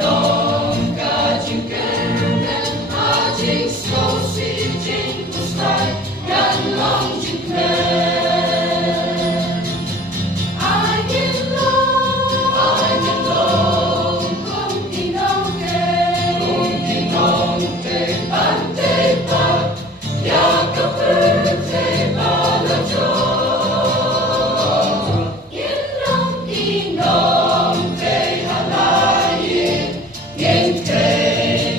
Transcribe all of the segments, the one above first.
long ca chinh keren a chinh so si chinh kustai gan long chinh kren I in long kong kinong te ante pa ya kapur te bala jo in long kinong te halayin yen te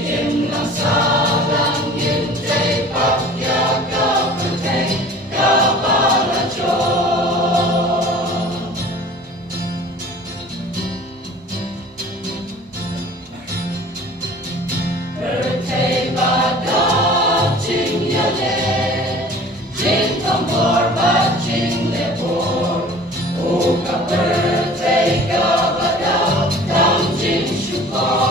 yen lang sabang yen te pa ya kapur te bala jo Birthday badap ching yale, ching tambor ba ching lepor. O ka birthday ka badap, dam ching shukor.